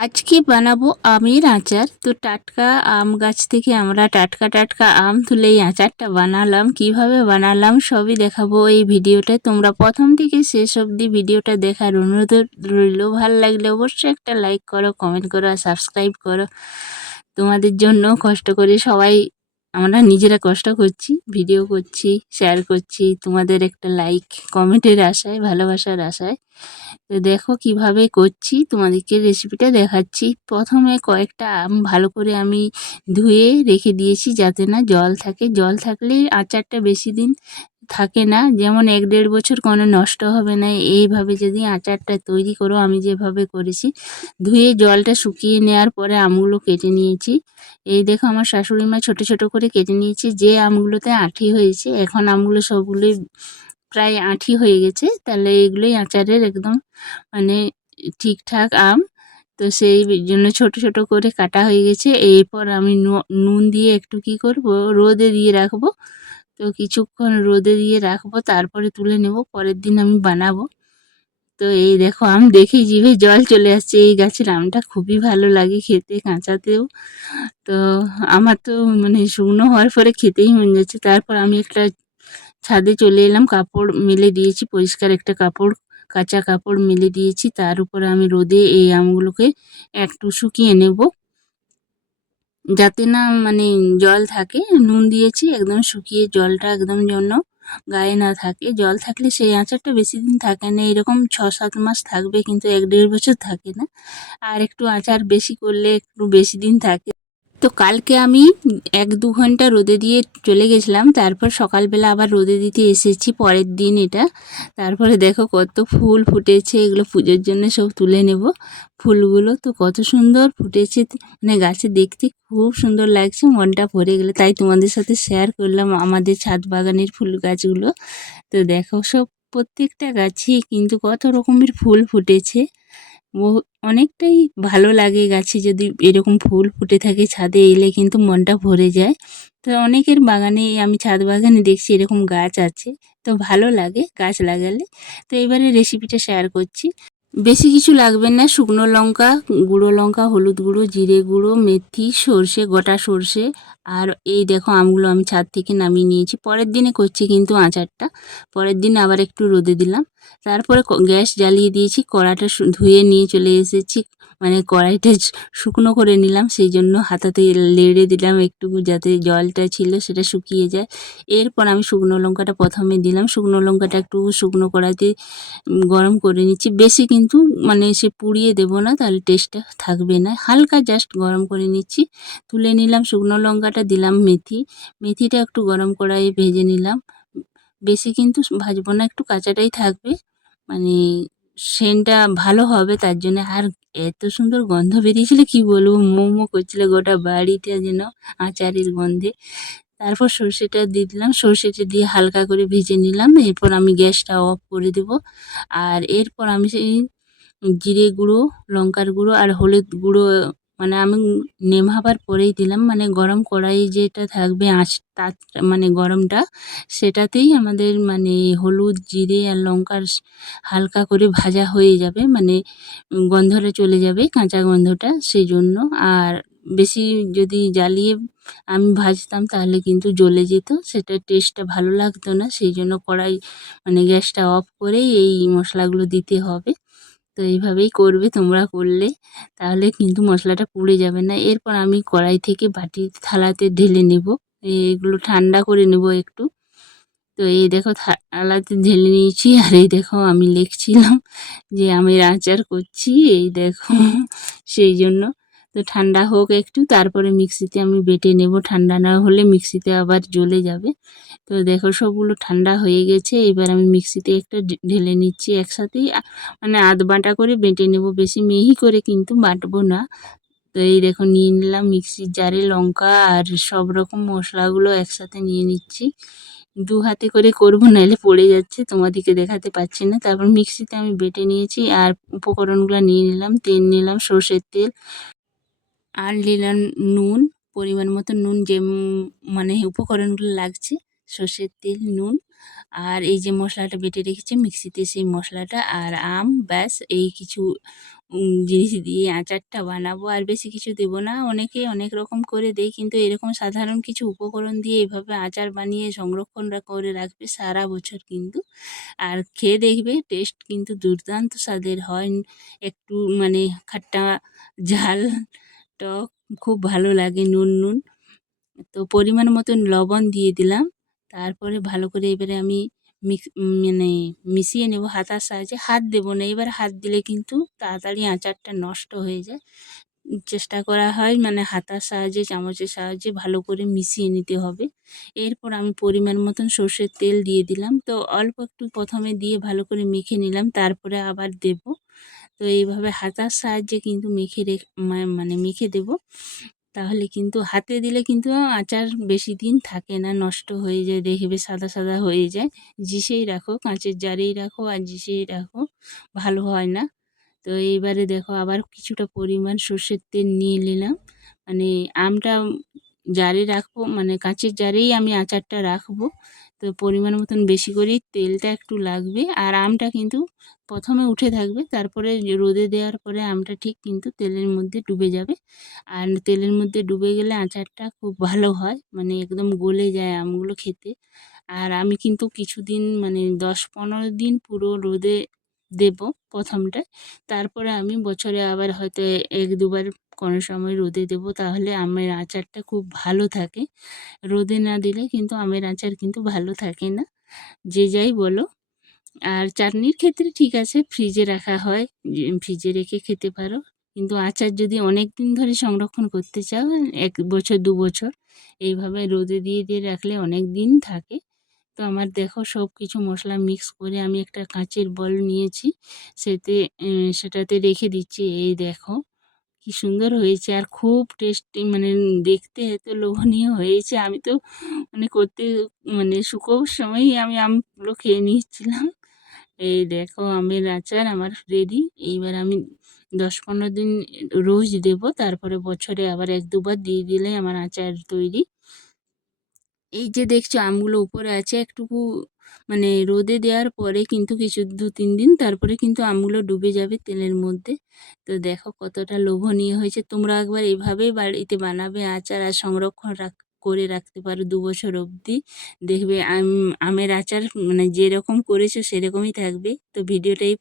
আজকে বানাবো আমের আচার। তো টাটকা আম গাছ থেকে আমরা টাটকা টাটকা আম তুলে এই আচারটা বানালাম। কিভাবে বানালাম সবই দেখাবো এই ভিডিওতে। তোমরা প্রথম থেকে শেষ অবধি ভিডিওটা দেখার অনুরোধ রইল। ভালো লাগলে অবশ্যই একটা লাইক করো, কমেন্ট করো আর সাবস্ক্রাইব করো। তোমাদের জন্য কষ্ট করে সবাই আমরা নিজেরা কষ্ট করছি, ভিডিও করছি, শেয়ার করছি তোমাদের একটা লাইক কমেন্টের আশায়, ভালোবাসার আশায়। তো দেখো কিভাবে করছি, তোমাদেরকে রেসিপিটা দেখাচ্ছি। প্রথমে কয়েকটা আম ভালো করে আমি ধুয়ে রেখে দিয়েছি যাতে না জল থাকে। জল থাকলে আচারটা বেশি দিন থাকে না, যেমন 1-1.5 বছর কোনো নষ্ট হবে না। এইভাবে যদি আচারটা তৈরি করো, আমি যেভাবে করেছি, ধুয়ে জলটা শুকিয়ে নেওয়ার পরে আমগুলো কেটে নিয়েছি। এই দেখো আমার শাশুড়ি মা ছোট ছোট করে কেটে নিয়েছি। যে আমগুলোতে আঁটি হয়েছে, এখন আমগুলো সবগুলোই প্রায় আঁটি হয়ে গেছে, তাহলে এগুলোই আচারের একদম মানে ঠিকঠাক আম। তো সেই জন্য ছোট ছোট করে কাটা হয়ে গেছে। এরপর আমি নুন দিয়ে একটু কি করব, রোদে দিয়ে রাখবো। তো কিছুক্ষণ রোদে দিয়ে রাখবো, তারপরে তুলে নেব, পরের দিন আমি বানাবো। তো এই দেখো আম দেখেই জিভে জল চলে আসছে। এই গাছের আমটা খুবই ভালো লাগে খেতে, কাঁচাতেও। তো আমার তো মানে শুকনো হওয়ার পরে খেতেই মন যাচ্ছে। তারপর আমি একটা ছাদে চলে এলাম, কাপড় মেলে দিয়েছি, পরিষ্কার একটা কাপড়, কাঁচা কাপড় মেলে দিয়েছি। তার উপরে আমি রোদে এই আমগুলোকে একটু শুকিয়ে নেব, যাতে না মানে জল থাকে। নুন দিয়েছি, একদম শুকিয়ে জলটা একদম যেন গায়ে না থাকে। জল থাকলে সেই আচারটা বেশি দিন থাকে না, এরকম 6-7 মাস থাকবে, কিন্তু 1-1.5 বছর থাকে না। আর একটু আচার বেশি করলে একটু বেশি দিন থাকে। তো কালকে আমি 1-2 ঘন্টা রোদে দিয়ে চলে গেছিলাম, তারপর সকালবেলা আবার রোদে দিতে এসেছি পরের দিন এটা। তারপরে দেখো কত ফুল ফুটেছে, এগুলো পুজোর জন্য সব তুলে নেব। ফুলগুলো তো কত সুন্দর ফুটেছে, মানে গাছে দেখতে খুব সুন্দর লাগছে, মনটা ভরে গেলো। তাই তোমাদের সাথে শেয়ার করলাম আমাদের ছাদ বাগানের ফুল গাছগুলো। তো দেখো সব প্রত্যেকটা গাছে কিন্তু কত রকমের ফুল ফুটেছে। অনেকটাই ভালো লাগে গাছে যদি এরকম ফুল ফুটে থাকে, ছাদে এলে কিন্তু মনটা ভরে যায়। তো অনেকের বাগানে, আমি ছাদ বাগানে দেখছি এরকম গাছ আছে, তো ভালো লাগে গাছ লাগালে। তো এবারে রেসিপিটা শেয়ার করছি। বেশি কিছু লাগবে না, শুকনো লঙ্কা, গুঁড়ো লঙ্কা, হলুদ গুঁড়ো, জিরে গুঁড়ো, মেথি, সর্ষে, গোটা সর্ষে। আর এই দেখো আমগুলো আমি ছাদ থেকে নামিয়ে নিয়েছি, পরের দিনে করছি কিন্তু আচারটা। পরের দিন আবার একটু রোদে দিলাম। তারপরে গ্যাস জ্বালিয়ে দিয়েছি, কড়াটা ধুয়ে নিয়ে চলে এসেছি। মানে কড়াইটা শুকনো করে নিলাম, সেই জন্য হাতাতে লেড়ে দিলাম একটু, যাতে জলটা ছিল সেটা শুকিয়ে যায়। এরপর আমি শুকনো লঙ্কাটা প্রথমে দিলাম। শুকনো লঙ্কাটা একটু শুকনো কড়াইতে গরম করে নিচ্ছি। বেশি কিন্তু মানে সে পুড়িয়ে দেবো না, তাহলে টেস্টটা থাকবে না। হালকা জাস্ট গরম করে নিচ্ছি, তুলে নিলাম। শুকনো লঙ্কাটা দিলাম, মেথিটা একটু গরম কড়াইয়ে ভেজে নিলাম। বেশি কিন্তু ভাজবো না, একটু কাঁচাটাই থাকবে, মানে সেন্টটা ভালো হবে তার জন্য। আর এত সুন্দর গন্ধ বেরিয়েছিল কি বলবো, মোমো করছিল গোটা বাড়িটা যেন আচারের গন্ধে। তারপর সর্ষেটা দিয়ে দিলাম, সর্ষেটা দিয়ে হালকা করে ভেজে নিলাম। এরপর আমি গ্যাসটা অফ করে দেব। আর এরপর আমি সেই জিরে গুঁড়ো, লঙ্কার গুঁড়ো আর হলুদ গুঁড়ো, মানে আমি নেভাবার পরেই দিলাম। মানে গরম কড়াই যেটা থাকবে আঁচ, তার মানে গরমটা, সেটাতেই আমাদের মানে হলুদ, জিরে আর লঙ্কার হালকা করে ভাজা হয়ে যাবে, মানে গন্ধটা চলে যাবে, কাঁচা গন্ধটা, সেই জন্য। আর বেশি যদি জ্বালিয়ে আমি ভাজতাম তাহলে কিন্তু জ্বলে যেত, সেটা টেস্টটা ভালো লাগতো না। সেই জন্য কড়াই মানে গ্যাসটা অফ করেই এই মশলাগুলো দিতে হবে। তো এইভাবেই করবে তোমরা করলে, তাহলে কিন্তু মশলাটা পুড়ে যাবে না। এরপর আমি কড়াই থেকে বাটি থালাতে ঢেলে নেব, এগুলো ঠান্ডা করে নেব একটু। তো এই দেখো থালাতে ঢেলে নিয়েছি। আর এই দেখো আমি লিখছিলাম যে আমের আচার করছি, এই দেখো সেই জন্য। তো ঠান্ডা হোক একটু, তারপরে মিক্সিতে আমি বেটে নেব, ঠান্ডা না হলে মিক্সিতে আবার জ্বলে যাবে। তো দেখো সবগুলো ঠান্ডা হয়ে গেছে, এবার আমি মিক্সিতে একটা ঢেলে নিচ্ছি একসাথেই। মানে আধ বাটা করে বেটে নেব, বেশি মিহি করে কিন্তু বাটবো না। তো এই দেখো নিয়ে নিলাম মিক্সির জারে লঙ্কা আর সব রকম মশলাগুলো একসাথে নিয়ে নিচ্ছি। দু হাতে করে করবো, নাহলে পড়ে যাচ্ছে, তোমাদেরকে দেখাতে পাচ্ছি না। তারপর মিক্সিতে আমি বেটে নিয়েছি, আর উপকরণগুলো নিয়ে নিলাম। তেল নিলাম, সর্ষের তেল, আর নিলাম নুন, পরিমাণ মতো নুন, যে মানে উপকরণগুলো লাগছে সর্ষের তেল, নুন আর এই যে মশলাটা বেটে রেখেছি মিক্সিতে সেই মশলাটা আর আম, ব্যাস এই কিছু জিনিস দিয়ে আচারটা বানাবো। আর বেশি কিছু দেবো না। অনেকে অনেক রকম করে দেয়, কিন্তু এরকম সাধারণ কিছু উপকরণ দিয়ে এভাবে আচার বানিয়ে সংরক্ষণ করে রাখবে সারা বছর কিন্তু। আর খেয়ে দেখবে টেস্ট কিন্তু দুর্দান্ত স্বাদের হয়। একটু মানে খাট্টা, ঝাল, টক খুব ভালো লাগে, নুন। তো পরিমাণ মতন লবণ দিয়ে দিলাম। তারপরে ভালো করে এবারে আমি মানে মিশিয়ে নেব হাতার সাহায্যে। হাত দেবো না, এবার হাত দিলে কিন্তু তাড়াতাড়ি আচারটা নষ্ট হয়ে যায়। চেষ্টা করা হয় মানে হাতার সাহায্যে, চামচের সাহায্যে ভালো করে মিশিয়ে নিতে হবে। এরপর আমি পরিমাণ মতন সর্ষের তেল দিয়ে দিলাম। তো অল্প একটু প্রথমে দিয়ে ভালো করে মেখে নিলাম, তারপরে আবার দেব। তো এইভাবে হাতার সাহায্যে কিন্তু মানে মেখে দেব। তাহলে কিন্তু হাতে দিলে কিন্তু আচার বেশি দিন থাকে না, নষ্ট হয়ে যায়, দেখবে সাদা সাদা হয়ে যায়। ডিশেই রাখো, কাঁচের জারেই রাখো আর ডিশেই রাখো, ভালো হয় না। তো এইবারে দেখো আবার কিছুটা পরিমাণ সর্ষের তেল নিয়ে নিলাম। মানে আমটা জারে রাখবো, মানে কাঁচের জারেই আমি আচারটা রাখবো। তো পরিমাণ মতন বেশি করেই তেলটা একটু লাগবে। আর আমটা কিন্তু প্রথমে উঠে থাকবে, তারপরে রোদে দেওয়ার পরে আমটা ঠিক কিন্তু তেলের মধ্যে ডুবে যাবে। আর তেলের মধ্যে ডুবে গেলে আচারটা খুব ভালো হয়, মানে একদম গলে যায় আমগুলো খেতে। আর আমি কিন্তু কিছুদিন মানে 10-15 দিন পুরো রোদে দেব প্রথমটায়। তারপরে আমি বছরে আবার হয়তো 1-2 বার কোনো সময় রোদে দেব, তাহলে আমের আচারটা খুব ভালো থাকে। রোদে না দিলে কিন্তু আমের আচার কিন্তু ভালো থাকে না, যে যাই বলো। আর চাটনির ক্ষেত্রে ঠিক আছে, ফ্রিজে রাখা হয়, ফ্রিজে রেখে খেতে পারো। কিন্তু আচার যদি অনেক দিন ধরে সংরক্ষণ করতে চাও, 1 বছর 2 বছর এইভাবে রোদে দিয়ে রাখলে অনেক দিন থাকে। তো আমার দেখো সব কিছু মশলা মিক্স করে আমি একটা কাঁচের বল নিয়েছি, সেটাতে রেখে দিচ্ছি। এই দেখো কি সুন্দর হয়েছে আর খুব টেস্টি, মানে দেখতে এত লোভনীয় হয়েছে। আমি তো মানে করতে মানে শুকোবার সময়ই আমি আমগুলো খেয়ে নিচ্ছিলাম। এই দেখো আমের আচার আমার রেডি। এইবার আমি 10-15 দিন রোজ দেব, তারপরে বছরে আবার 1-2 বার দিয়ে দিলেই আমার আচার তৈরি। এই যে দেখছো আমগুলো উপরে আছে একটুকু, মানে রোদে দেওয়ার পরে কিন্তু কিছু 2-3 দিন তারপরে কিন্তু আমগুলো ডুবে যাবে তেলের মধ্যে। তো দেখো কতটা লোভনীয় হয়েছে। তোমরা একবার এইভাবেই বাড়িতে বানাবে আচার, আর সংরক্ষণ করে রাখতে পারো 2 বছর অবধি। দেখবে আমের আচার মানে যেরকম করেছো সেরকমই থাকবে। তো ভিডিওটাই